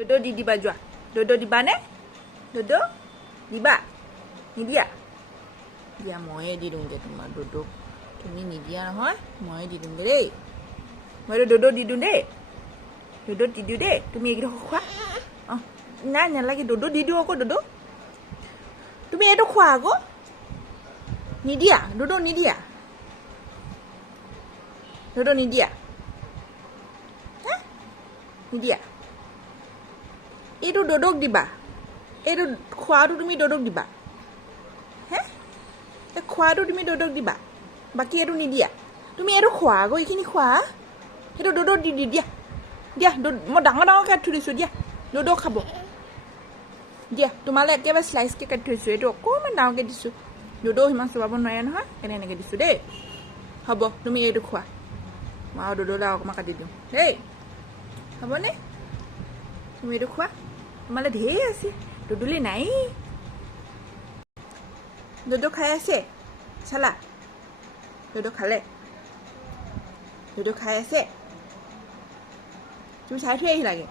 দদো দি দিবা যোৱা দদো দিবানে দদো দিবা নিদিয়া দিয়া ময়ে দি দিওঁগৈ তোমাৰ দদোক তুমি নিদিয়া নহয় ময়ে দি দিওঁগৈ দেই মই দদো দি দিওঁ দেই দদো দি দিওঁ দেই তুমি এইকেইটা খোৱা অঁ নাই নালাগে দদো দি দিওঁ আকৌ দদো তুমি এইটো খোৱা আকৌ নিদিয়া দদো নিদিয়া দদো নিদিয়া হা নিদিয়া এইটো দদোক দিবা এইটো খোৱাটো তুমি দদোক দিবা হে এই খোৱাটো তুমি দদোক দিবা বাকী এইটো নিদিয়া তুমি এইটো খোৱা আকৌ এইখিনি খোৱা সেইটো দদো দি দিয়া দিয়া মই ডাঙৰ ডাঙৰকৈ কাটি থৈ দিছোঁ দিয়া দদো খাব দিয়া তোমালৈ একেবাৰে শ্লাইচকৈ কাটি থৈছোঁ এইটো অকণমান ডাঙৰকৈ দিছোঁ দদো সিমান চলাব নোৱাৰে নহয় সেইকাৰণে এনেকৈ দিছোঁ দেই হ'ব তুমি এইটো খোৱা মই আৰু দদোলৈ অকণমান কাটি দিওঁ দেই হ'বনে তুমি এইটো খোৱা তোমালৈ ঢেৰ আছে দদোলৈ নাই দদো খাই আছে চালা দদো খালে দদো খাই আছে তুমি চাই থৈ আহিলাগে